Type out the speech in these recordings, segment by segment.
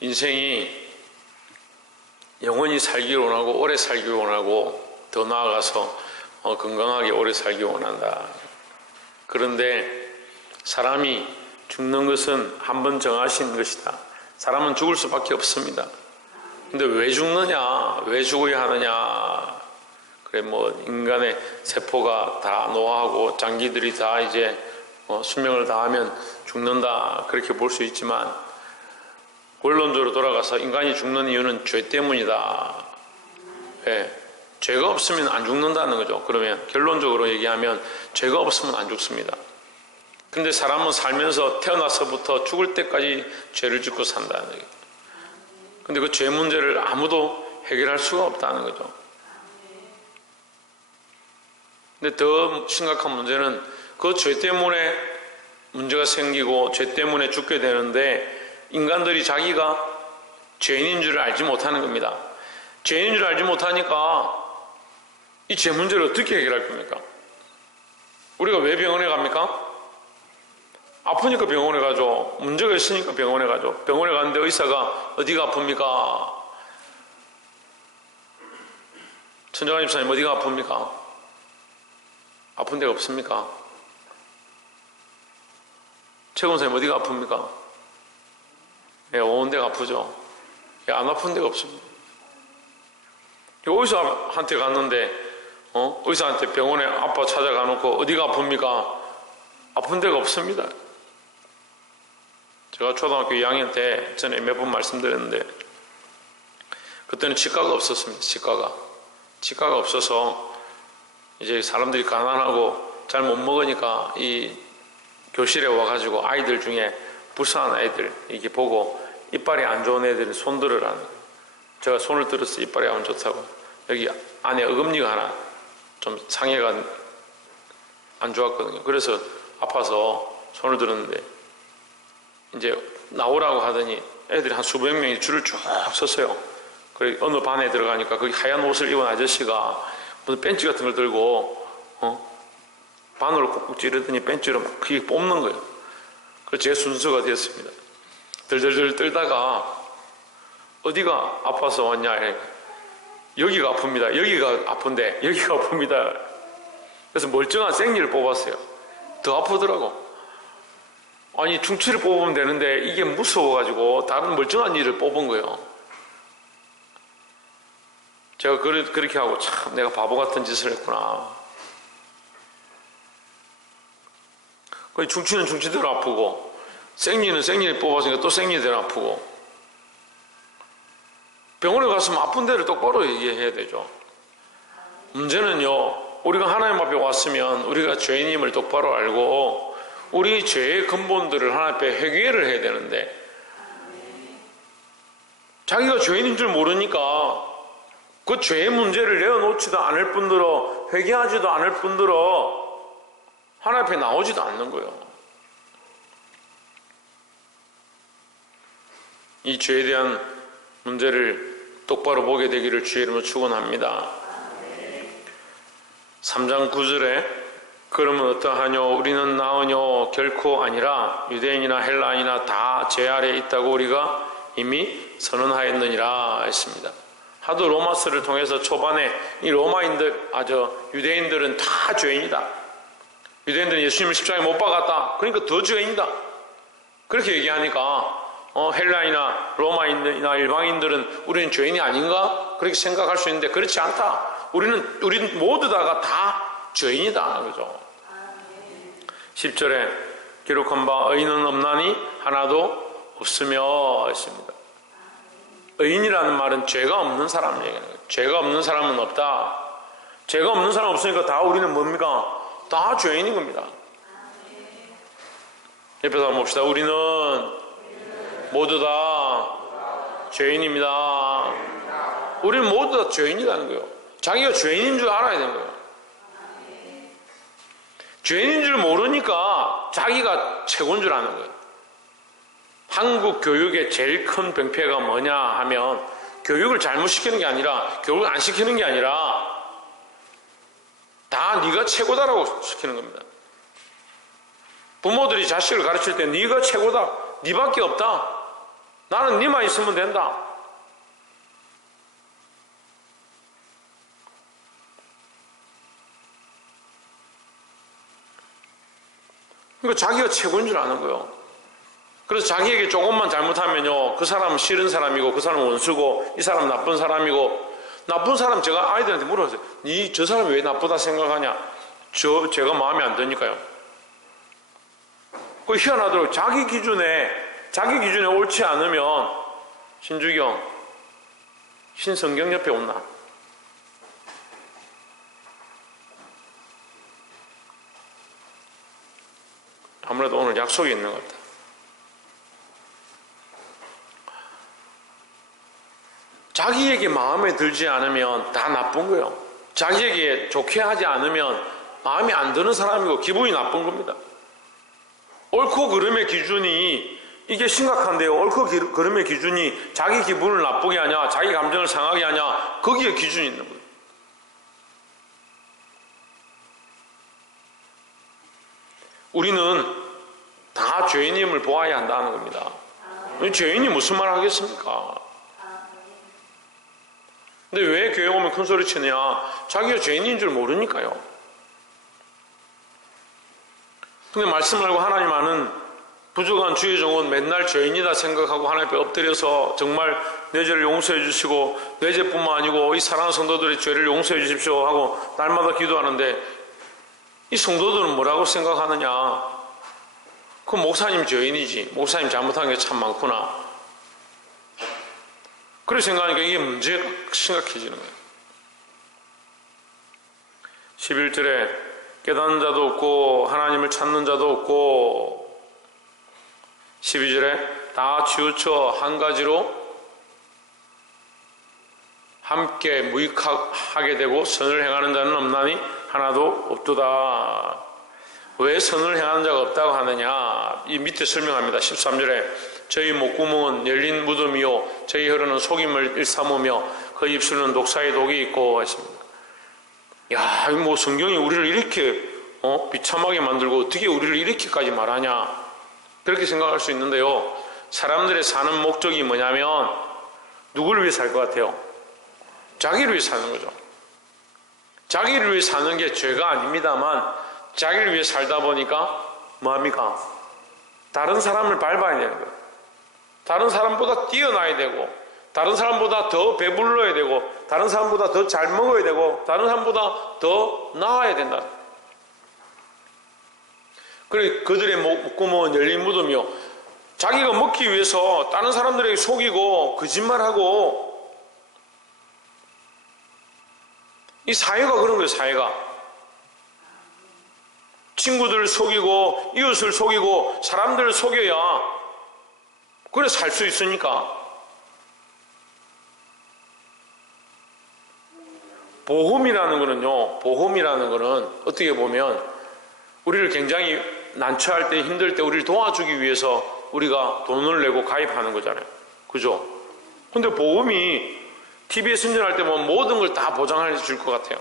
인생이 영원히 살기를 원하고 오래 살기를 원하고 더 나아가서 건강하게 오래 살기 원한다. 그런데 사람이 죽는 것은 한번 정하신 것이다. 사람은 죽을 수밖에 없습니다. 근데 왜 죽느냐? 왜 죽어야 하느냐? 그래, 인간의 세포가 다 노화하고 장기들이 다 이제 수명을 다하면 죽는다. 그렇게 볼 수 있지만, 원론적으로 돌아가서 인간이 죽는 이유는 죄 때문이다. 왜? 죄가 없으면 안 죽는다는 거죠. 그러면 결론적으로 얘기하면 죄가 없으면 안 죽습니다. 근데 사람은 살면서 태어나서부터 죽을 때까지 죄를 짓고 산다는 거예요. 근데 그 죄 문제를 아무도 해결할 수가 없다는 거죠. 근데 더 심각한 문제는 그 죄 때문에 문제가 생기고 죄 때문에 죽게 되는데 인간들이 자기가 죄인인 줄 알지 못하는 겁니다. 죄인인 줄 알지 못하니까 이 죄 문제를 어떻게 해결할 겁니까? 우리가 왜 병원에 갑니까? 아프니까 병원에 가죠. 문제가 있으니까 병원에 가죠. 병원에 가는데 의사가 어디가 아픕니까? 천정환 집사님 어디가 아픕니까? 아픈 데가 없습니까? 최근사님 어디가 아픕니까? 예, 온 데가 아프죠. 예, 안 아픈 데가 없습니다. 의사한테 갔는데 의사한테 병원에 아파 찾아가 놓고 어디가 아픕니까? 아픈 데가 없습니다. 제가 초등학교 2학년 때 전에 몇 번 말씀드렸는데 그때는 치과가 없었습니다. 치과가 없어서 이제 사람들이 가난하고 잘 못 먹으니까 이 교실에 와가지고 아이들 중에 불쌍한 아이들 이렇게 보고 이빨이 안 좋은 애들은 손 들으라는 거예요. 제가 손을 들어서 이빨이 안 좋다고 여기 안에 어금니가 하나 좀 상해가 안 좋았거든요. 그래서 아파서 손을 들었는데 이제 나오라고 하더니 애들이 한 수백 명이 줄을 쭉 섰어요. 그래 어느 반에 들어가니까 거기 하얀 옷을 입은 아저씨가 무슨 벤치 같은 걸 들고 바늘을 콕콕 찌르더니 벤치로 막 크게 뽑는 거예요. 그래서 제 순서가 됐습니다. 덜덜덜 떨다가 어디가 아파서 왔냐? 여기가 아픕니다. 여기가 아픈데 여기가 아픕니다. 그래서 멀쩡한 생리를 뽑았어요. 더 아프더라고. 아니 충치를 뽑으면 되는데 이게 무서워가지고 다른 멀쩡한 일을 뽑은 거예요. 제가 그렇게 하고 참 내가 바보 같은 짓을 했구나. 충치는 충치대로 아프고 생리는 생리를 뽑았으니까 또 생리대로 아프고 병원에 갔으면 아픈 데를 똑바로 얘기해야 되죠. 문제는요, 우리가 하나님 앞에 왔으면 우리가 죄인임을 똑바로 알고 우리 죄의 근본들을 하나님 앞에 회개를 해야 되는데 자기가 죄인인 줄 모르니까 그 죄의 문제를 내어놓지도 않을 뿐더러 회개하지도 않을 뿐더러 하나님 앞에 나오지도 않는 거예요. 이 죄에 대한 문제를 똑바로 보게 되기를 주의 이름으로 축원합니다. 3장 9절에 그러면 어떠하뇨? 우리는 나으뇨? 결코 아니라 유대인이나 헬라인이나 다 죄 아래에 있다고 우리가 이미 선언하였느니라 했습니다. 하도 로마서를 통해서 초반에 이 로마인들, 유대인들은 다 죄인이다. 유대인들은 예수님을 십자가에 못 박았다. 그러니까 더 죄인이다. 그렇게 얘기하니까 헬라인이나 로마인이나 일방인들은 우리는 죄인이 아닌가? 그렇게 생각할 수 있는데 그렇지 않다. 우리는 모두 다 죄인이다. 그죠? 10절에 기록한 바 의인은 없나니 하나도 없으며 했습니다. 의인이라는 말은 죄가 없는 사람을 얘기하는 거예요. 죄가 없는 사람은 없다. 죄가 없는 사람 없으니까 다 우리는 뭡니까? 다 죄인인 겁니다. 옆에서 한번 봅시다. 우리는 모두 다 죄인입니다. 우리는 모두 다 죄인이라는 거예요. 자기가 죄인인 줄 알아야 되는 거예요. 죄인인 줄 모르니까 자기가 최고인 줄 아는 거예요. 한국 교육의 제일 큰 병폐가 뭐냐 하면 교육을 잘못 시키는 게 아니라 교육을 안 시키는 게 아니라 다 네가 최고다라고 시키는 겁니다. 부모들이 자식을 가르칠 때 네가 최고다. 네밖에 없다. 나는 네만 있으면 된다. 그러니까 자기가 최고인 줄 아는 거예요. 그래서 자기에게 조금만 잘못하면요, 그 사람은 싫은 사람이고, 그 사람은 원수고, 이 사람은 나쁜 사람이고, 나쁜 사람 제가 아이들한테 물어봤어요. 니 저 사람이 왜 나쁘다 생각하냐? 제가 마음에 안 드니까요. 그 희한하더라고요. 자기 기준에 옳지 않으면, 신주경, 신성경 옆에 온나? 아무래도 오늘 약속이 있는 것 같다. 자기에게 마음에 들지 않으면 다 나쁜 거예요. 자기에게 좋게 하지 않으면 마음에 안 드는 사람이고 기분이 나쁜 겁니다. 옳고 그름의 기준이 이게 심각한데요. 옳고 그름의 기준이 자기 기분을 나쁘게 하냐, 자기 감정을 상하게 하냐, 거기에 기준이 있는 거예요. 우리는 다 죄인임을 보아야 한다는 겁니다. 죄인이 무슨 말 하겠습니까? 근데 왜 교회 오면 큰 소리 치느냐? 자기가 죄인인 줄 모르니까요. 근데 말씀 말고 하나님 아는 부족한 주의 종은 맨날 죄인이다 생각하고 하나님 앞에 엎드려서 정말 내 죄를 용서해 주시고 내 죄뿐만 아니고 이 사랑하는 성도들의 죄를 용서해 주십시오 하고 날마다 기도하는데 이 성도들은 뭐라고 생각하느냐? 그 목사님 죄인이지. 목사님 잘못한 게 참 많구나. 그렇게 생각하니까 이게 문제가 심각해지는 거예요. 11절에 깨닫는 자도 없고 하나님을 찾는 자도 없고 12절에 다 치우쳐 한 가지로 함께 무익하게 되고 선을 행하는 자는 없나니 하나도 없도다. 왜 선을 행하는 자가 없다고 하느냐? 이 밑에 설명합니다. 13절에 저희 목구멍은 열린 무덤이요 저희 혀로는 속임을 일삼으며 그 입술은 독사의 독이 있고 하십니다. 야, 뭐 성경이 우리를 이렇게 비참하게 만들고 어떻게 우리를 이렇게까지 말하냐? 그렇게 생각할 수 있는데요. 사람들의 사는 목적이 뭐냐면 누구를 위해 살 것 같아요? 자기를 위해 사는 거죠. 자기를 위해 사는 게 죄가 아닙니다만 자기를 위해 살다 보니까 뭐합니까? 다른 사람을 밟아야 되는 거예요. 다른 사람보다 뛰어나야 되고 다른 사람보다 더 배불러야 되고 다른 사람보다 더 잘 먹어야 되고 다른 사람보다 더 나아야 된다. 그래 그들의 목구멍은 열린 무덤이요 자기가 먹기 위해서 다른 사람들에게 속이고 거짓말하고 이 사회가 그런 거예요. 사회가 친구들을 속이고 이웃을 속이고 사람들을 속여야 그래 살 수 있으니까. 보험이라는 거는 어떻게 보면 우리를 굉장히 난처할 때 힘들 때 우리를 도와주기 위해서 우리가 돈을 내고 가입하는 거잖아요. 그죠? 근데 보험이 TV에 선전할 때 보면 모든 걸 다 보장해 줄 것 같아요.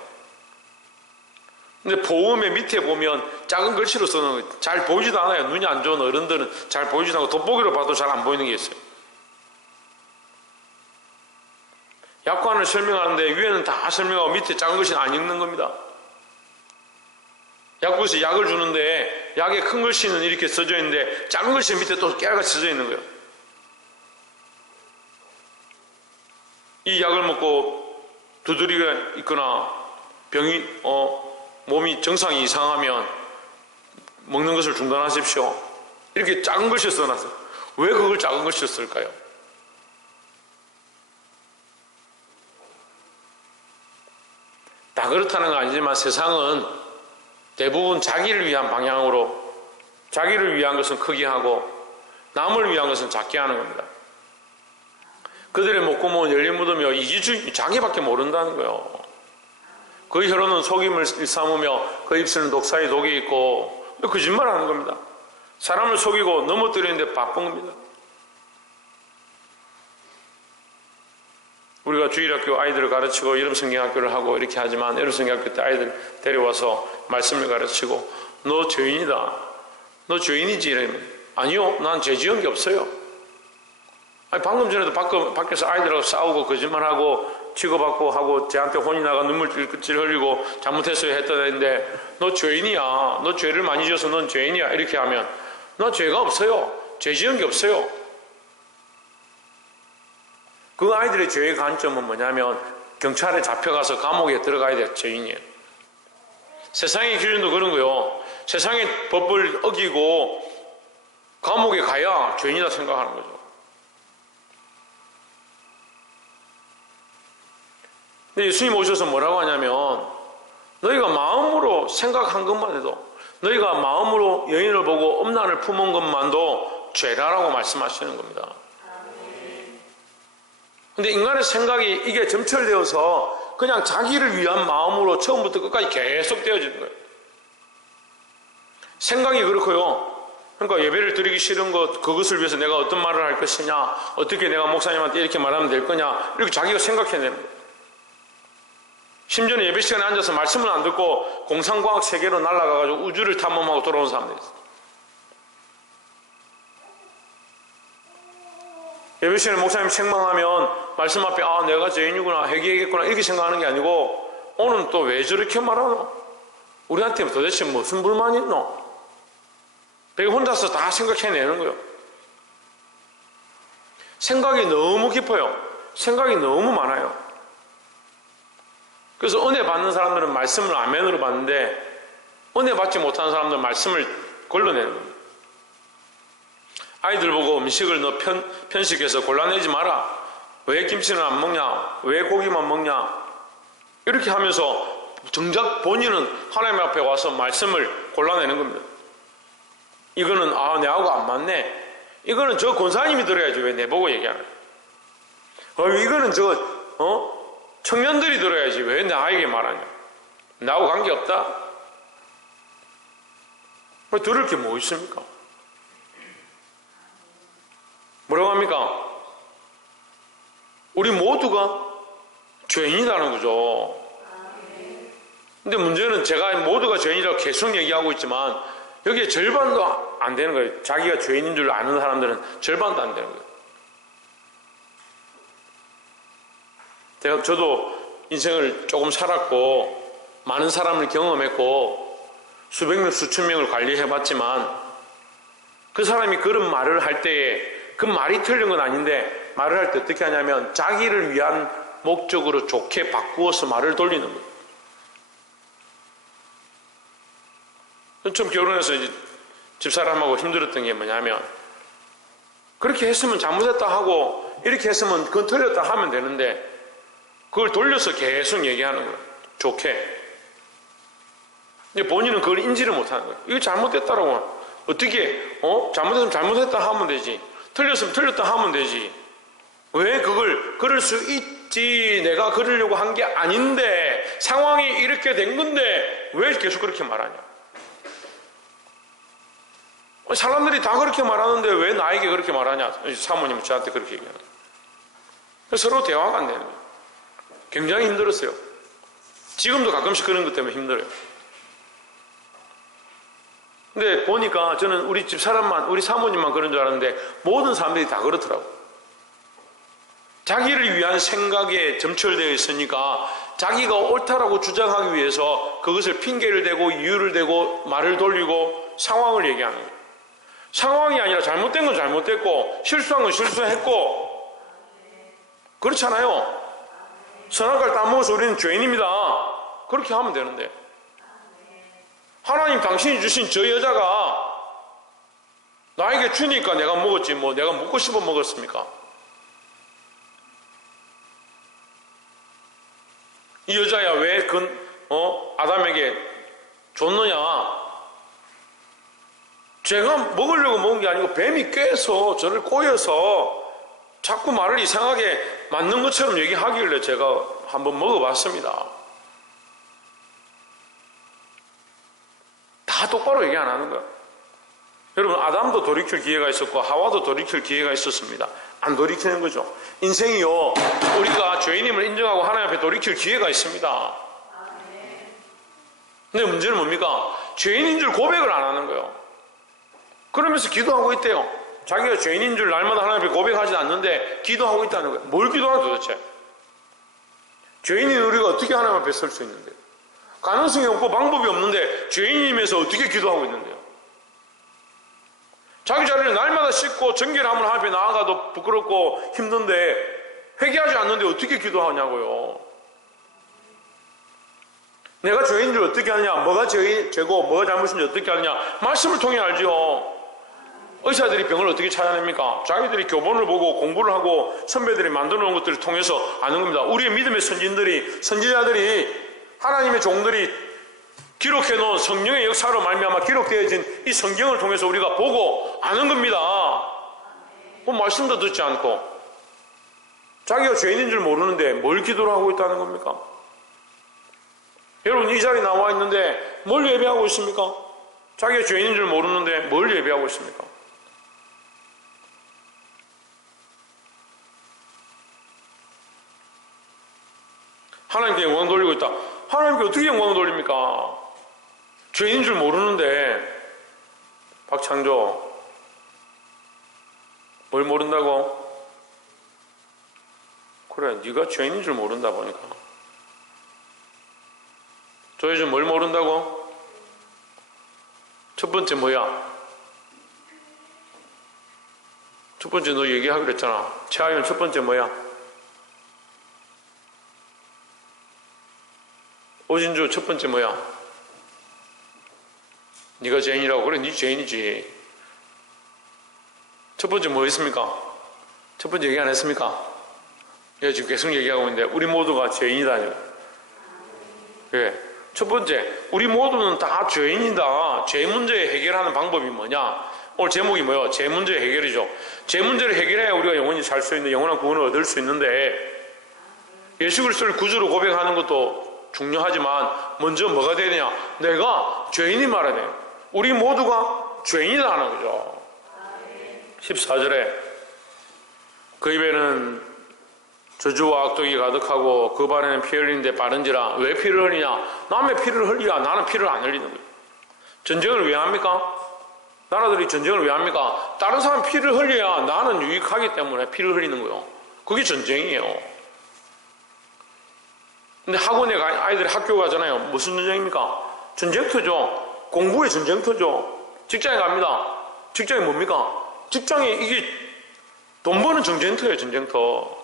근데 보험의 밑에 보면 작은 글씨로 써놓은 거 잘 보이지도 않아요. 눈이 안 좋은 어른들은 잘 보이지도 않고 돋보기로 봐도 잘 안 보이는 게 있어요. 약관을 설명하는데 위에는 다 설명하고 밑에 작은 글씨는 안 읽는 겁니다. 약국에서 약을 주는데 약의 큰 글씨는 이렇게 써져 있는데 작은 글씨 밑에 또 깨알같이 써져 있는 거예요. 이 약을 먹고 두드리가 있거나 병이 몸이 정상이 이상하면 먹는 것을 중단하십시오. 이렇게 작은 글씨 써놨어요. 왜 그걸 작은 글씨 쓸까요? 다 그렇다는 건 아니지만 세상은 대부분 자기를 위한 방향으로 자기를 위한 것은 크게 하고 남을 위한 것은 작게 하는 겁니다. 그들의 목구멍은 열린 무덤이요 이기주의 자기밖에 모른다는 거예요. 그 혀로는 속임을 일삼으며 그 입술은 독사의 독이 있고 거짓말하는 겁니다. 사람을 속이고 넘어뜨리는데 바쁜 겁니다. 우리가 주일학교 아이들을 가르치고 여름성경학교를 하고 이렇게 하지만 여름성경학교 때 아이들 데려와서 말씀을 가르치고 너 죄인이다. 너 죄인이지 이러면 아니요 난 죄 지은 게 없어요. 아니, 방금 전에도 밖에서 아이들하고 싸우고 거짓말하고 치고받고 하고 쟤한테 혼이 나가 눈물 찔찔 흘리고 잘못했어요 했다는데 너 죄인이야. 너 죄를 많이 지어서 넌 죄인이야. 이렇게 하면 나 죄가 없어요. 죄 지은 게 없어요. 그 아이들의 죄의 관점은 뭐냐면 경찰에 잡혀가서 감옥에 들어가야 될 죄인이에요. 세상의 기준도 그런 거요. 세상의 법을 어기고 감옥에 가야 죄인이다 생각하는 거죠. 근데 예수님 오셔서 뭐라고 하냐면 너희가 마음으로 생각한 것만 해도 너희가 마음으로 여인을 보고 음란을 품은 것만도 죄라라고 말씀하시는 겁니다. 근데 인간의 생각이 이게 점철되어서 그냥 자기를 위한 마음으로 처음부터 끝까지 계속 되어지는 거예요. 생각이 그렇고요. 그러니까 예배를 드리기 싫은 것, 그것을 위해서 내가 어떤 말을 할 것이냐, 어떻게 내가 목사님한테 이렇게 말하면 될 거냐, 이렇게 자기가 생각해내는 거예요. 심지어는 예배 시간에 앉아서 말씀을 안 듣고 공상과학 세계로 날아가가지고 우주를 탐험하고 돌아오는 사람들이 있어요. 예배 시간에 목사님 책망하면 말씀 앞에 아 내가 죄인이구나 회개하겠구나 이렇게 생각하는 게 아니고 오늘 또 왜 저렇게 말하노? 우리한테 도대체 무슨 불만이 있노? 되게 혼자서 다 생각해내는 거예요. 생각이 너무 깊어요. 생각이 너무 많아요. 그래서 은혜 받는 사람들은 말씀을 아멘으로 받는데 은혜 받지 못하는 사람들은 말씀을 걸러내는 겁니다. 아이들 보고 음식을 너 편식해서 골라내지 마라. 왜 김치는 안 먹냐? 왜 고기만 먹냐? 이렇게 하면서 정작 본인은 하나님 앞에 와서 말씀을 골라내는 겁니다. 이거는 아 내하고 안 맞네. 이거는 저 권사님이 들어야지 왜 내보고 얘기하는 거야. 이거는 청년들이 들어야지 왜 나에게 말하냐. 나하고 관계없다. 들을 게 뭐 있습니까? 뭐라고 합니까? 우리 모두가 죄인이라는 거죠. 근데 문제는 제가 모두가 죄인이라고 계속 얘기하고 있지만 여기에 절반도 안 되는 거예요. 자기가 죄인인 줄 아는 사람들은 절반도 안 되는 거예요. 저도 인생을 조금 살았고 많은 사람을 경험했고 수백 명 수천 명을 관리해봤지만 그 사람이 그런 말을 할 때에 그 말이 틀린 건 아닌데 말을 할 때 어떻게 하냐면 자기를 위한 목적으로 좋게 바꾸어서 말을 돌리는 거예요. 처음 결혼해서 이제 집사람하고 힘들었던 게 뭐냐면 그렇게 했으면 잘못했다 하고 이렇게 했으면 그건 틀렸다 하면 되는데 그걸 돌려서 계속 얘기하는 거예요. 좋게. 근데 본인은 그걸 인지를 못하는 거예요. 이거 잘못됐다라고 어떻게 잘못했으면 잘못했다 하면 되지. 틀렸으면 틀렸다 하면 되지. 왜 그럴 수 있지. 내가 그러려고 한 게 아닌데 상황이 이렇게 된 건데 왜 계속 그렇게 말하냐. 사람들이 다 그렇게 말하는데 왜 나에게 그렇게 말하냐. 사모님은 저한테 그렇게 얘기하는 거예요. 서로 대화가 안 되는 거예요. 굉장히 힘들었어요. 지금도 가끔씩 그런 것 때문에 힘들어요. 근데 보니까 저는 우리 집 사람만, 우리 사모님만 그런 줄 알았는데 모든 사람들이 다 그렇더라고요. 자기를 위한 생각에 점철되어 있으니까 자기가 옳다라고 주장하기 위해서 그것을 핑계를 대고 이유를 대고 말을 돌리고 상황을 얘기하는 거예요. 상황이 아니라 잘못된 건 잘못됐고 실수한 건 실수했고 그렇잖아요. 선악과를 따먹어서 우리는 죄인입니다. 그렇게 하면 되는데 하나님 당신이 주신 저 여자가 나에게 주니까 내가 먹었지 뭐 내가 먹고 싶어 먹었습니까? 이 여자야 왜 아담에게 줬느냐? 제가 먹으려고 먹은 게 아니고 뱀이 꿰서 저를 꼬여서 자꾸 말을 이상하게 맞는 것처럼 얘기하길래 제가 한번 먹어봤습니다. 다 똑바로 얘기 안 하는 거야. 여러분 아담도 돌이킬 기회가 있었고 하와도 돌이킬 기회가 있었습니다. 안 돌이키는 거죠. 인생이요 우리가 죄인임을 인정하고 하나님 앞에 돌이킬 기회가 있습니다. 근데 문제는 뭡니까? 죄인인 줄 고백을 안 하는 거예요. 그러면서 기도하고 있대요. 자기가 죄인인 줄 날마다 하나님 앞에 고백하지 않는데 기도하고 있다는 거예요. 뭘 기도하나 도대체? 죄인인 우리가 어떻게 하나님 앞에 설 수 있는데요? 가능성이 없고 방법이 없는데 죄인이면서 어떻게 기도하고 있는데요? 자기 자리를 날마다 씻고 정결함을 하나님 앞에 나아가도 부끄럽고 힘든데 회개하지 않는데 어떻게 기도하냐고요. 내가 죄인인 줄 어떻게 아냐, 뭐가 죄고 뭐가 잘못인지 어떻게 아냐, 말씀을 통해 알죠. 의사들이 병을 어떻게 찾아냅니까? 자기들이 교본을 보고 공부를 하고 선배들이 만들어 놓은 것들을 통해서 아는 겁니다. 우리의 믿음의 선지자들이 하나님의 종들이 기록해 놓은 성령의 역사로 말미암아 기록되어진 이 성경을 통해서 우리가 보고 아는 겁니다. 뭐 말씀도 듣지 않고 자기가 죄인인 줄 모르는데 뭘 기도를 하고 있다는 겁니까? 여러분, 이 자리에 나와 있는데 뭘 예배하고 있습니까? 자기가 죄인인 줄 모르는데 뭘 예배하고 있습니까? 하나님께 영광 돌리고 있다. 하나님께 어떻게 영광 돌립니까? 죄인인 줄 모르는데. 박창조, 뭘 모른다고? 그래, 네가 죄인인 줄 모른다 보니까. 조혜준, 뭘 모른다고? 첫 번째 뭐야? 첫 번째 너 얘기하기로 했잖아. 최하윤, 첫 번째 뭐야? 오진주, 첫 번째 뭐야? 네가 죄인이라고. 그래, 네 죄인이지. 첫 번째 뭐였습니까? 첫 번째 얘기 안 했습니까? 예, 지금 계속 얘기하고 있는데 우리 모두가 죄인이다. 예, 첫 번째, 우리 모두는 다 죄인이다. 죄 문제 해결하는 방법이 뭐냐? 오늘 제목이 뭐예요? 죄 문제 해결이죠. 죄 문제를 해결해야 우리가 영원히 살 수 있는, 영원한 구원을 얻을 수 있는데, 예수 그리스도를 구주로 고백하는 것도 중요하지만 먼저 뭐가 되느냐? 내가 죄인이 말해야 돼요. 우리 모두가 죄인이라는 거죠. 14절에 그 입에는 저주와 악독이 가득하고 그 발에는 피 흘리는데 빠른지라. 왜 피를 흘리냐? 남의 피를 흘리야 나는 피를 안 흘리는 거예요. 전쟁을 왜 합니까? 나라들이 전쟁을 왜 합니까? 다른 사람 피를 흘려야 나는 유익하기 때문에 피를 흘리는 거예요. 그게 전쟁이에요. 근데 학원에 아이들이 학교 가잖아요. 무슨 전쟁입니까? 전쟁터죠. 공부의 전쟁터죠. 직장에 갑니다. 직장이 뭡니까? 직장이 이게 돈 버는 전쟁터예요. 전쟁터.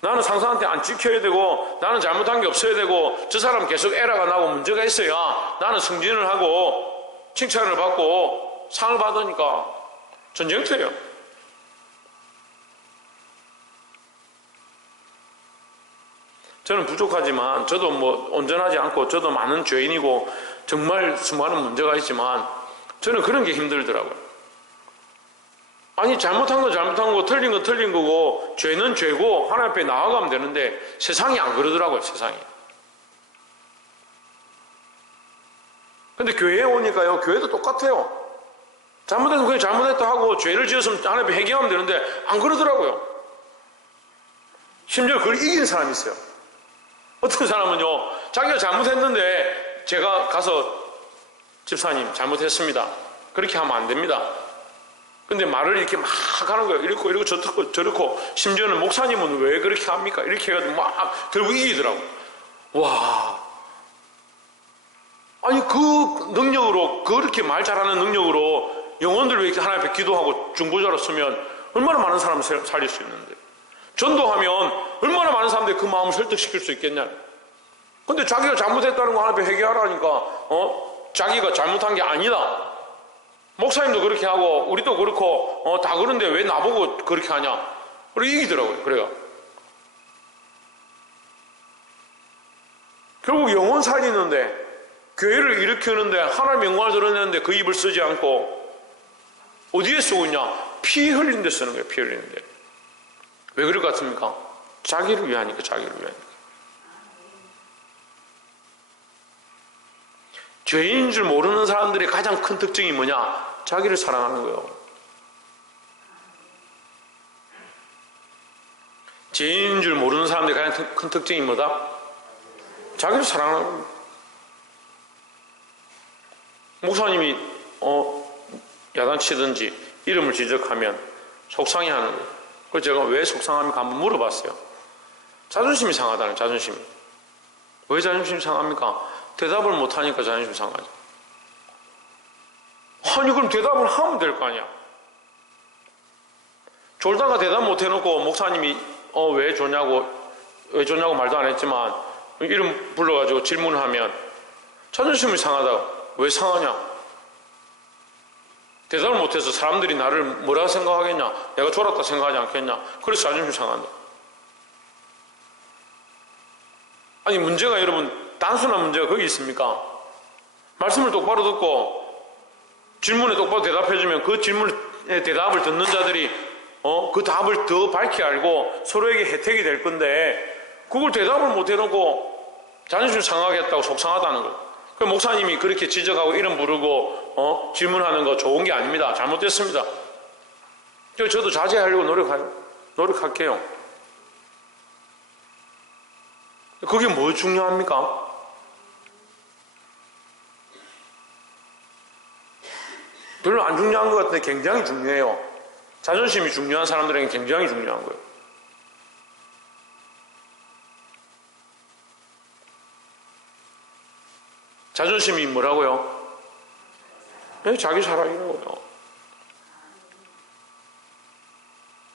나는 상사한테 안 지켜야 되고 나는 잘못한 게 없어야 되고 저 사람 계속 에러가 나고 문제가 있어야 나는 승진을 하고 칭찬을 받고 상을 받으니까 전쟁터예요. 저는 부족하지만 저도 뭐 온전하지 않고 저도 많은 죄인이고 정말 수많은 문제가 있지만 저는 그런 게 힘들더라고요. 아니, 잘못한 건 잘못한 거고 틀린 건 틀린 거고 죄는 죄고 하나님 앞에 나아가면 되는데 세상이 안 그러더라고요. 세상이. 근데 교회에 오니까요, 교회도 똑같아요. 잘못했으면 그냥 잘못했다 하고 죄를 지었으면 하나님 앞에 회개하면 되는데 안 그러더라고요. 심지어 그걸 이긴 사람이 있어요. 어떤 사람은요, 자기가 잘못했는데 제가 가서 집사님 잘못했습니다. 그렇게 하면 안 됩니다. 근데 말을 이렇게 막 하는 거예요. 이렇고 저렇고 심지어는 목사님은 왜 그렇게 합니까? 이렇게 해가지고 막 결국 이기더라고. 와, 아니 그 능력으로, 그렇게 말 잘하는 능력으로 영혼들 왜 이렇게 하나님 앞에 기도하고 중보자로 쓰면 얼마나 많은 사람을 살릴 수 있는데, 전도하면 얼마나 많은 사람들이 그 마음을 설득시킬 수 있겠냐. 근데 자기가 잘못했다는 거 하나님 앞에 회개하라니까 자기가 잘못한 게 아니다. 목사님도 그렇게 하고 우리도 그렇고 다 그런데 왜 나보고 그렇게 하냐. 그리고 이기더라고요. 그래요. 결국 영혼 살리는데, 교회를 일으키는데, 하나님의 영광을 드러내는데 그 입을 쓰지 않고 어디에 쓰고 있냐? 피 흘리는 데 쓰는 거예요. 피 흘리는 데. 왜 그럴 것 같습니까? 자기를 위하니까. 자기를 위하니까. 죄인인 줄 모르는 사람들의 가장 큰 특징이 뭐냐? 자기를 사랑하는 거예요. 죄인인 줄 모르는 사람들의 가장 큰 특징이 뭐다? 자기를 사랑하는 거예요. 목사님이 야단치든지 이름을 지적하면 속상해하는 거예요. 그래서 제가 왜 속상합니까? 한번 물어봤어요. 자존심이 상하다는, 자존심이. 왜 자존심이 상합니까? 대답을 못하니까 자존심이 상하죠. 아니 그럼 대답을 하면 될 거 아니야. 졸다가 대답 못 해놓고 목사님이 왜 좋냐고 말도 안 했지만 이름 불러가지고 질문을 하면 자존심이 상하다. 왜 상하냐? 대답을 못해서 사람들이 나를 뭐라 생각하겠냐? 내가 졸았다 생각하지 않겠냐? 그래서 자존심이 상한다. 아니 문제가 여러분 단순한 문제가 거기 있습니까? 말씀을 똑바로 듣고 질문에 똑바로 대답해주면 그 질문에 대답을 듣는 자들이 그 답을 더 밝히 알고 서로에게 혜택이 될 건데 그걸 대답을 못 해놓고 자존심 상하겠다고 속상하다는 거예요. 그럼 목사님이 그렇게 지적하고 이름 부르고 질문하는 거 좋은 게 아닙니다. 잘못됐습니다. 저도 자제하려고 노력할게요. 그게 뭐 중요합니까? 별로 안 중요한 것 같은데 굉장히 중요해요. 자존심이 중요한 사람들에게 굉장히 중요한 거예요. 자존심이 뭐라고요? 네, 자기 사랑이라는 거예요.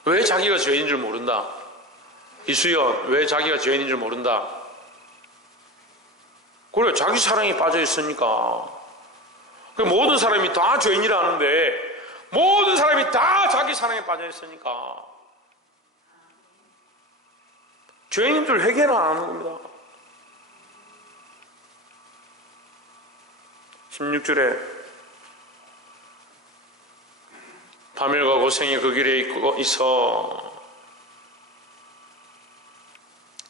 왜 자기가 죄인인 줄 모른다? 이수연, 왜 자기가 죄인인 줄 모른다? 그래, 자기 사랑에 빠져 있으니까. 모든 사람이 다 죄인이라는데 모든 사람이 다 자기 사랑에 빠져 있으니까 죄인들 회개를 안 하는 겁니다. 16절에 파멸과 고생이 그 길에 있어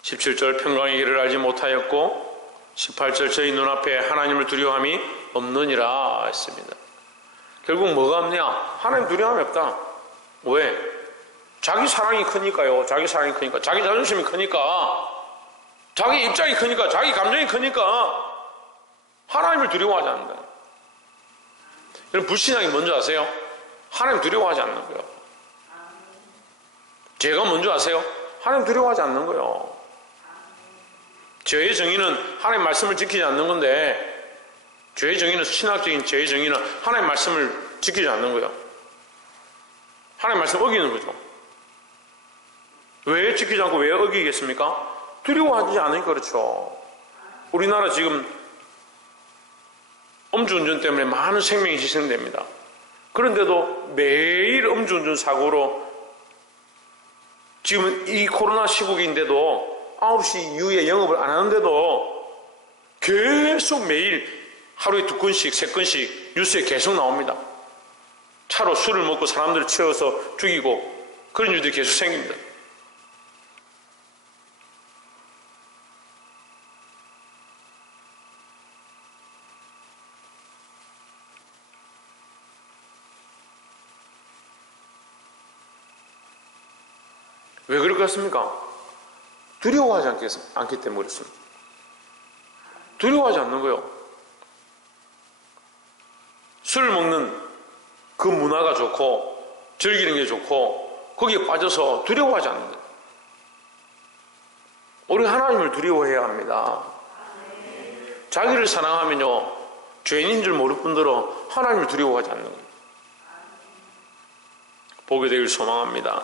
17절 평강의 길을 알지 못하였고 18절 저희 눈앞에 하나님을 두려워함이 없느니라 했습니다. 결국 뭐가 없냐? 하나님 두려움이 없다. 왜? 자기 사랑이 크니까요. 자기 사랑이 크니까. 자기 자존심이 크니까. 자기 입장이 크니까. 자기 감정이 크니까 하나님을 두려워하지 않는다. 여러분 불신앙이 뭔지 아세요? 하나님 두려워하지 않는 거예요. 죄가 뭔지 아세요? 하나님 두려워하지 않는 거예요. 죄의 정의는 하나님 말씀을 지키지 않는 건데 죄의 정의는 신학적인 죄의 정의는 하나님 말씀을 지키지 않는 거예요. 하나님 말씀 어기는 거죠. 왜 지키지 않고 왜 어기겠습니까? 두려워하지 않으니까 그렇죠. 우리나라 지금 음주운전 때문에 많은 생명이 희생됩니다. 그런데도 매일 음주운전 사고로 지금 이 코로나 시국인데도 9시 이후에 영업을 안 하는데도 계속 매일 하루에 2건씩 3건씩 뉴스에 계속 나옵니다. 차로 술을 먹고 사람들을 채워서 죽이고 그런 일들이 계속 생깁니다. 왜 그럴 것 같습니까? 두려워하지 않기 때문에 그렇습니다. 두려워하지 않는 거예요. 술을 먹는 그 문화가 좋고 즐기는 게 좋고 거기에 빠져서 두려워하지 않는 거예요. 우리 하나님을 두려워해야 합니다. 자기를 사랑하면요 죄인인 줄 모를 뿐더러 하나님을 두려워하지 않는 거예요. 보게 되길 소망합니다.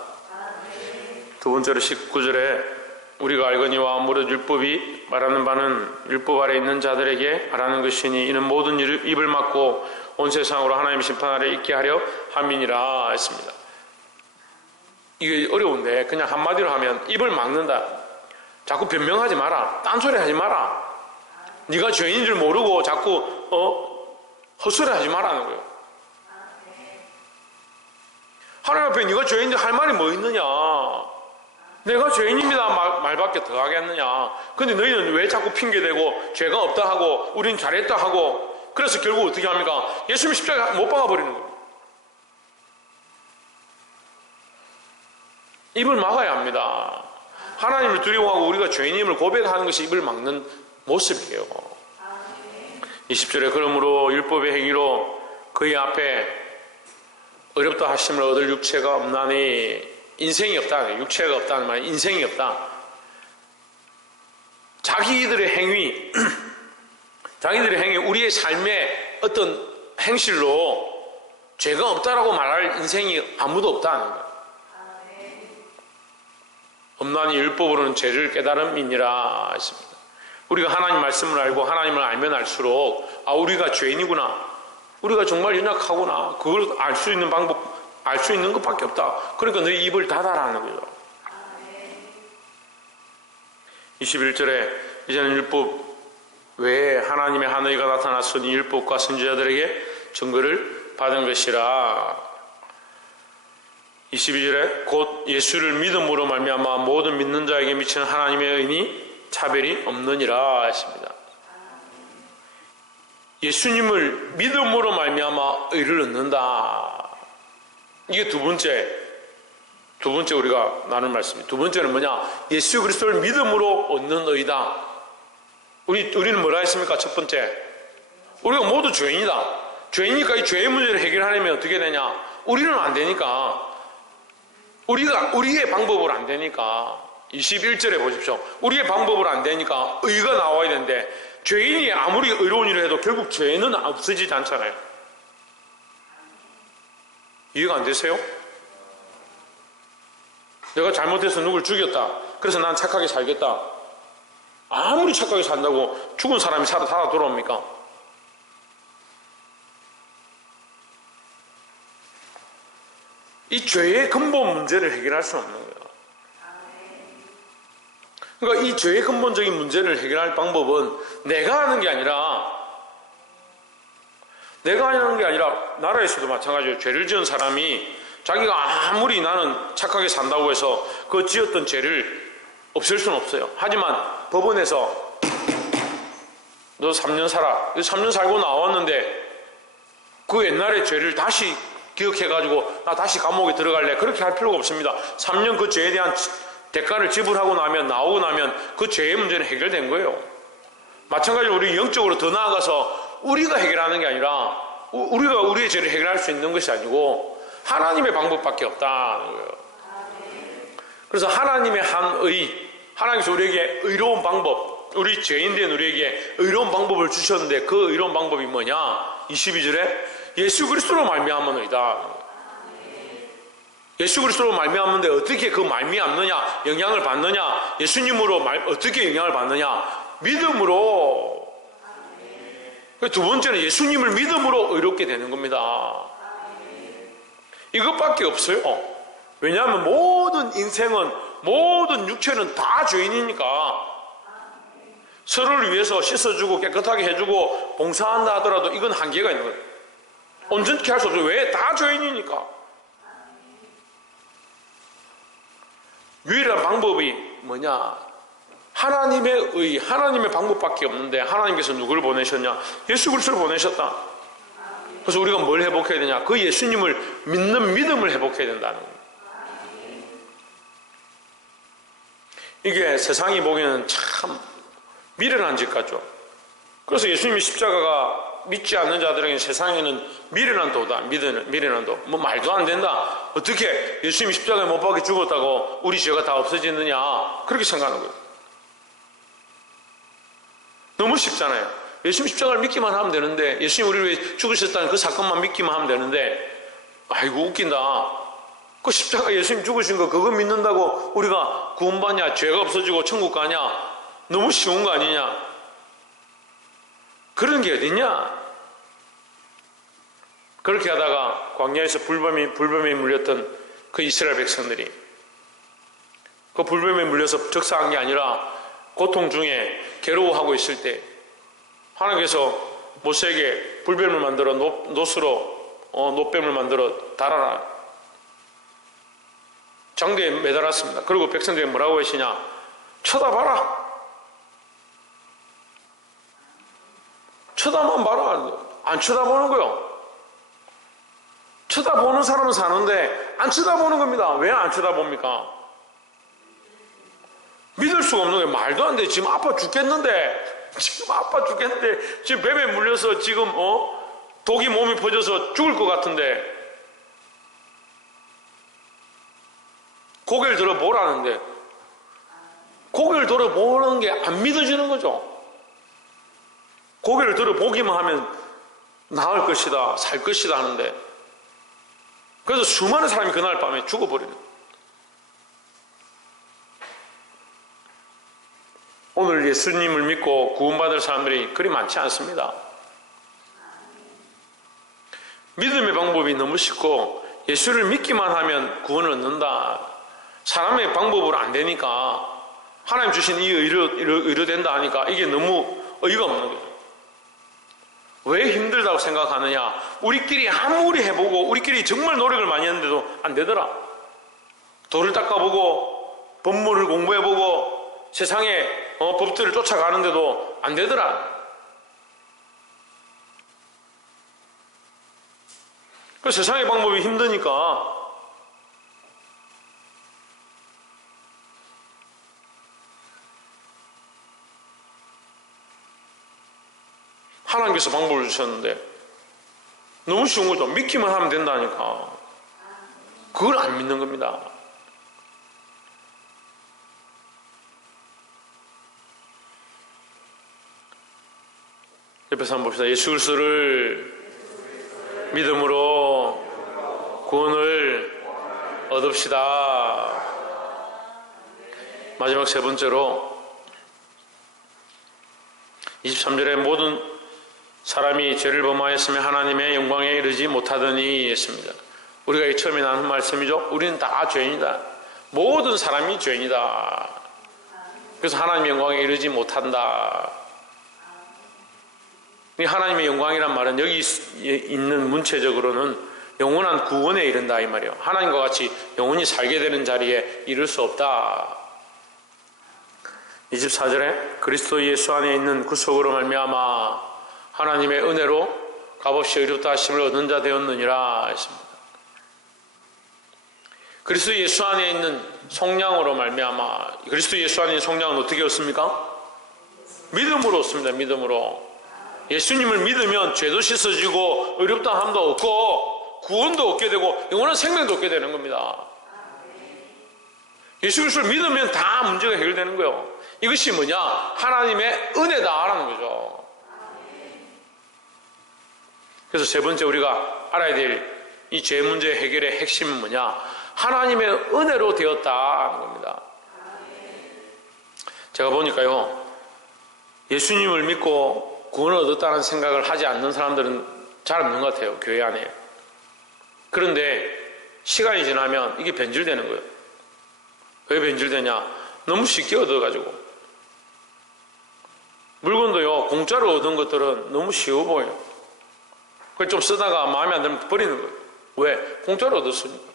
두 번째로 19절에 우리가 알거니와 무릇 율법이 말하는 바는 율법 아래 있는 자들에게 말하는 것이니 이는 모든 입을 막고 온 세상으로 하나님의 심판 아래 있게 하려 함이니라 했습니다. 이게 어려운데 그냥 한마디로 하면 입을 막는다. 자꾸 변명하지 마라. 딴소리 하지 마라. 네가 죄인인 줄 모르고 자꾸 헛소리 하지 마라는 거예요. 하나님 앞에 네가 죄인인데 할 말이 뭐 있느냐. 내가 죄인입니다 말밖에 더 하겠느냐. 근데 너희는 왜 자꾸 핑계대고 죄가 없다 하고 우린 잘했다 하고 그래서 결국 어떻게 합니까? 예수님 십자가에 못 박아버리는 거예요. 입을 막아야 합니다. 하나님을 두려워하고 우리가 죄인임을 고백하는 것이 입을 막는 모습이에요. 20절에 그러므로 율법의 행위로 그의 앞에 어렵다 하심을 얻을 육체가 없나니, 인생이 없다. 육체가 없다는 말이 인생이 없다. 자기들의 행위, 우리의 삶의 어떤 행실로 죄가 없다라고 말할 인생이 아무도 없다는 거예요. 없나니 율법으로는 죄를 깨달음이니라 했습니다. 우리가 하나님 말씀을 알고 하나님을 알면 알수록 우리가 죄인이구나, 우리가 정말 연약하구나, 그걸 알 수 있는 방법, 알 수 있는 것밖에 없다. 그러니까 너희 입을 닫아라는 거죠. 21절에 이제는 율법 외에 하나님의 하늘이가 나타났으니 율법과 선지자들에게 증거를 받은 것이라. 22절에 곧 예수를 믿음으로 말미암아 모든 믿는 자에게 미치는 하나님의 의니 차별이 없느니라 했습니다. 예수님을 믿음으로 말미암아 의를 얻는다. 이게 두 번째 우리가 나눌 말씀이에요. 두 번째는 뭐냐? 예수 그리스도를 믿음으로 얻는 의다. 우리는 뭐라 했습니까? 첫 번째, 우리가 모두 죄인이다. 죄인이니까 이 죄의 문제를 해결하려면 어떻게 되냐? 우리는 안 되니까, 우리의 방법으로 안 되니까, 21절에 보십시오. 우리의 방법으로 안 되니까 의가 나와야 되는데, 죄인이 아무리 의로운 일을 해도 결국 죄는 없어지지 않잖아요. 이해가 안 되세요? 내가 잘못해서 누굴 죽였다. 그래서 난 착하게 살겠다. 아무리 착하게 산다고 죽은 사람이 살아 돌아옵니까? 이 죄의 근본 문제를 해결할 수는 없는 거예요. 그러니까 이 죄의 근본적인 문제를 해결할 방법은 내가 하는 게 아니라, 나라에서도 마찬가지예요. 죄를 지은 사람이 자기가 아무리 나는 착하게 산다고 해서 그 지었던 죄를 없앨 수는 없어요. 하지만 법원에서 너 3년 살아. 3년 살고 나왔는데 그 옛날의 죄를 다시 기억해가지고 나 다시 감옥에 들어갈래. 그렇게 할 필요가 없습니다. 3년 그 죄에 대한 대가를 지불하고 나오고 나면 그 죄의 문제는 해결된 거예요. 마찬가지로 우리 영적으로 더 나아가서 우리가 해결하는 게 아니라, 우리가 우리의 죄를 해결할 수 있는 것이 아니고 하나님의 방법밖에 없다는 거예요. 그래서 하나님의 하나님께서 우리에게 의로운 방법, 우리 죄인된 우리에게 의로운 방법을 주셨는데 그 의로운 방법이 뭐냐? 22절에 예수 그리스도로 말미암으이다. 예수 그리스도로 말미암는데 어떻게 그 말미암느냐, 영향을 받느냐, 예수님으로 어떻게 영향을 받느냐? 믿음으로. 두 번째는 예수님을 믿음으로 의롭게 되는 겁니다. 이것밖에 없어요. 왜냐하면 모든 인생은, 모든 육체는 다 죄인이니까 서로를 위해서 씻어주고 깨끗하게 해주고 봉사한다 하더라도 이건 한계가 있는 거예요. 온전히 할 수 없어요. 왜? 다 죄인이니까. 유일한 방법이 뭐냐? 하나님의 의, 하나님의 방법밖에 없는데 하나님께서 누구를 보내셨냐? 예수 그리스도를 보내셨다. 그래서 우리가 뭘 회복해야 되냐? 그 예수님을 믿는 믿음을 회복해야 된다는 거예요. 이게 세상이 보기에는 참 미련한 짓 같죠. 그래서 예수님의 십자가가 믿지 않는 자들에게 세상에는 미련한 도다. 미련한 도. 뭐 말도 안 된다. 어떻게 예수님이 십자가에 못 박혀 죽었다고 우리 죄가 다 없어지느냐? 그렇게 생각하는 거예요. 너무 쉽잖아요. 예수님 십자가를 믿기만 하면 되는데, 예수님 우리를 위해 죽으셨다는 그 사건만 믿기만 하면 되는데, 아이고 웃긴다. 그 십자가 예수님 죽으신 거 그거 믿는다고 우리가 구원받냐, 죄가 없어지고 천국 가냐? 너무 쉬운 거 아니냐? 그런 게 어딨냐? 그렇게 하다가 광야에서 불뱀에 물렸던 그 이스라엘 백성들이 그 불뱀에 물려서 적사한 게 아니라 고통 중에 괴로워하고 있을 때 하나님께서 모세에게 불뱀을 만들어 노뱀을 만들어 달아라. 장대에 매달았습니다. 그리고 백성들이 뭐라고 하시냐? 쳐다봐라. 쳐다만 봐라. 안 쳐다보는 거요. 쳐다보는 사람은 사는데 안 쳐다보는 겁니다. 왜 안 쳐다봅니까? 믿을 수가 없는 거예요. 말도 안 돼. 지금 아파 죽겠는데 지금 뱀에 물려서 지금 독이 몸에 퍼져서 죽을 것 같은데 고개를 들어보라는데 고개를 들어보는 게 안 믿어지는 거죠. 고개를 들어보기만 하면 나을 것이다, 살 것이다 하는데, 그래서 수많은 사람이 그날 밤에 죽어버리는 거예요. 오늘 예수님을 믿고 구원받을 사람들이 그리 많지 않습니다. 믿음의 방법이 너무 쉽고 예수를 믿기만 하면 구원을 얻는다. 사람의 방법으로 안 되니까 하나님 주신 이 의로 된다 하니까 이게 너무 어이가 없는 거예요. 왜 힘들다고 생각하느냐? 우리끼리 아무리 해보고 우리끼리 정말 노력을 많이 했는데도 안 되더라. 돌을 닦아보고 법문을 공부해보고 세상의 법들을 쫓아가는데도 안 되더라. 그 세상의 방법이 힘드니까 하나님께서 방법을 주셨는데 너무 쉬운 거죠. 믿기만 하면 된다니까. 그걸 안 믿는 겁니다. 옆에서 한번 봅시다. 예수 그리스도를 믿음으로 구원을 얻읍시다. 마지막 세 번째로 23절에 모든 사람이 죄를 범하였으며 하나님의 영광에 이르지 못하더니 했습니다. 우리가 처음에 나눈 말씀이죠. 우리는 다 죄인이다. 모든 사람이 죄인이다. 그래서 하나님의 영광에 이르지 못한다. 하나님의 영광이란 말은 여기 있는 문체적으로는 영원한 구원에 이른다 이 말이에요. 하나님과 같이 영원히 살게 되는 자리에 이를 수 없다. 24절에 그리스도 예수 안에 있는 구속으로 말미암아 하나님의 은혜로 값없이 의롭다 하심을 얻는 자 되었느니라 했습니다. 그리스도 예수 안에 있는 속량으로 말미암아, 그리스도 예수 안에 있는 속량은 어떻게 얻습니까? 믿음으로 얻습니다. 믿음으로. 예수님을 믿으면 죄도 씻어지고 의롭다 함도 얻고 구원도 얻게 되고 영원한 생명도 얻게 되는 겁니다. 예수 그리스도를 믿으면 다 문제가 해결되는 거예요. 이것이 뭐냐? 하나님의 은혜다라는 거죠. 그래서 세 번째 우리가 알아야 될 이 죄 문제 해결의 핵심은 뭐냐? 하나님의 은혜로 되었다는 겁니다. 제가 보니까요, 예수님을 믿고 구원을 얻었다는 생각을 하지 않는 사람들은 잘 없는 것 같아요, 교회 안에. 그런데 시간이 지나면 이게 변질되는 거예요. 왜 변질되냐? 너무 쉽게 얻어가지고. 물건도요, 공짜로 얻은 것들은 너무 쉬워 보여요. 그걸 좀 쓰다가 마음에 안 들면 버리는 거예요. 왜? 공짜로 얻었으니까.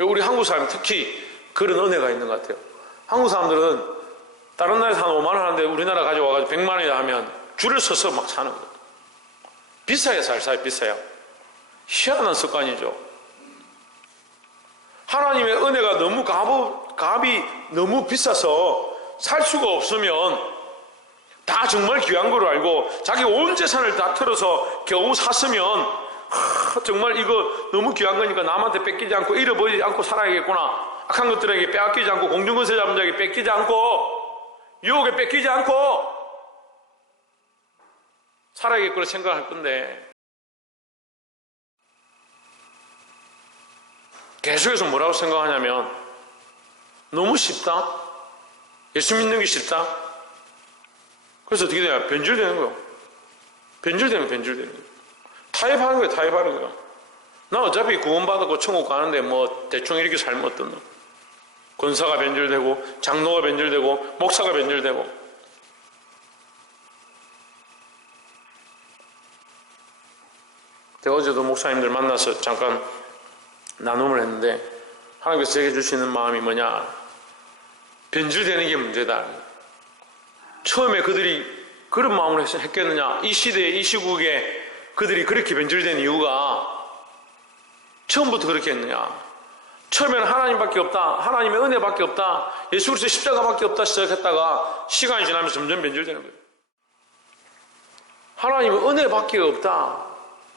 우리 한국 사람 특히 그런 은혜가 있는 것 같아요. 한국 사람들은 다른 나라에서 한 5만 원 하는데 우리나라 가져와가지고 100만 원이다 하면 줄을 서서 막 사는 거예요. 비싸야 살사요, 비싸야. 희한한 습관이죠. 하나님의 은혜가 너무 값이 너무 비싸서 살 수가 없으면 다 정말 귀한 거로 알고 자기 온 재산을 다 털어서 겨우 샀으면 정말 이거 너무 귀한 거니까 남한테 뺏기지 않고 잃어버리지 않고 살아야겠구나. 악한 것들에게 빼앗기지 않고 공중권세 잡은 자에게 뺏기지 않고 유혹에 뺏기지 않고 살아야겠구나 생각할 건데 계속해서 뭐라고 생각하냐면 너무 쉽다? 예수 믿는 게 쉽다? 그래서 어떻게 되냐? 변질되는 거예요. 변질되는 거예요. 타협하는 거예요. 타협하는 거예요. 나 어차피 구원받았고 천국 가는데 뭐 대충 이렇게 살면 어떻노? 권사가 변질되고 장로가 변질되고 목사가 변질되고 제가 어제도 목사님들 만나서 잠깐 나눔을 했는데 하나님께서 제게 주시는 마음이 뭐냐? 변질되는 게 문제다. 처음에 그들이 그런 마음으로 했겠느냐? 이 시대에 이 시국에 그들이 그렇게 변질된 이유가 처음부터 그렇게 했느냐? 처음에는 하나님밖에 없다, 하나님의 은혜밖에 없다, 예수 그리스도의 십자가밖에 없다 시작했다가 시간이 지나면서 점점 변질되는 거예요. 하나님은 은혜밖에 없다,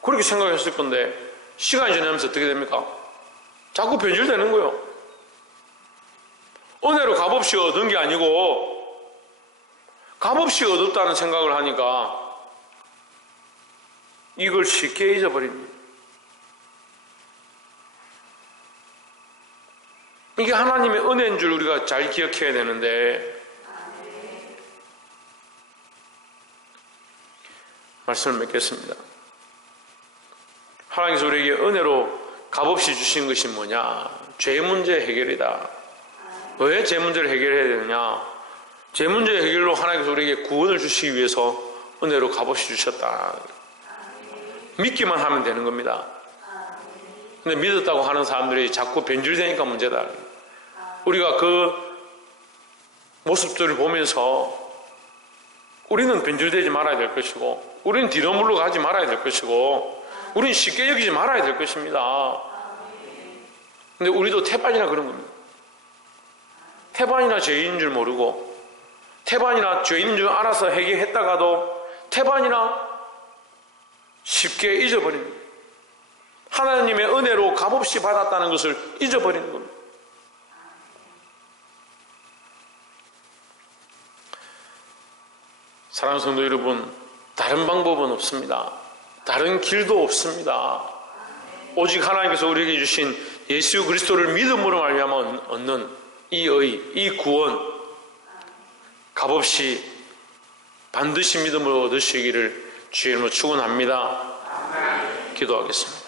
그렇게 생각했을 건데 시간이 지나면서 어떻게 됩니까? 자꾸 변질되는 거예요. 은혜로 값없이 얻은 게 아니고 값없이 얻었다는 생각을 하니까 이걸 쉽게 잊어버립니다. 이게 하나님의 은혜인 줄 우리가 잘 기억해야 되는데, 말씀을 맺겠습니다. 하나님께서 우리에게 은혜로 값없이 주신 것이 뭐냐? 죄 문제 해결이다. 왜 죄 문제를 해결해야 되느냐? 죄 문제 해결로 하나님께서 우리에게 구원을 주시기 위해서 은혜로 값없이 주셨다. 믿기만 하면 되는 겁니다. 근데 믿었다고 하는 사람들이 자꾸 변질되니까 문제다. 우리가 그 모습들을 보면서 우리는 변질되지 말아야 될 것이고, 우리는 뒤로 물러가지 말아야 될 것이고, 우리는 쉽게 여기지 말아야 될 것입니다. 근데 우리도 태반이나 그런 겁니다. 태반이나 죄인인 줄 모르고, 태반이나 죄인인 줄 알아서 해결했다가도 태반이나 쉽게 잊어버립니다. 하나님의 은혜로 값없이 받았다는 것을 잊어버리는 겁니다. 사랑하는 성도 여러분, 다른 방법은 없습니다. 다른 길도 없습니다. 오직 하나님께서 우리에게 주신 예수 그리스도를 믿음으로 말미암아 얻는 이 의, 이 구원, 값없이 반드시 믿음으로 얻으시기를 주의 이름으로 축원합니다. 기도하겠습니다.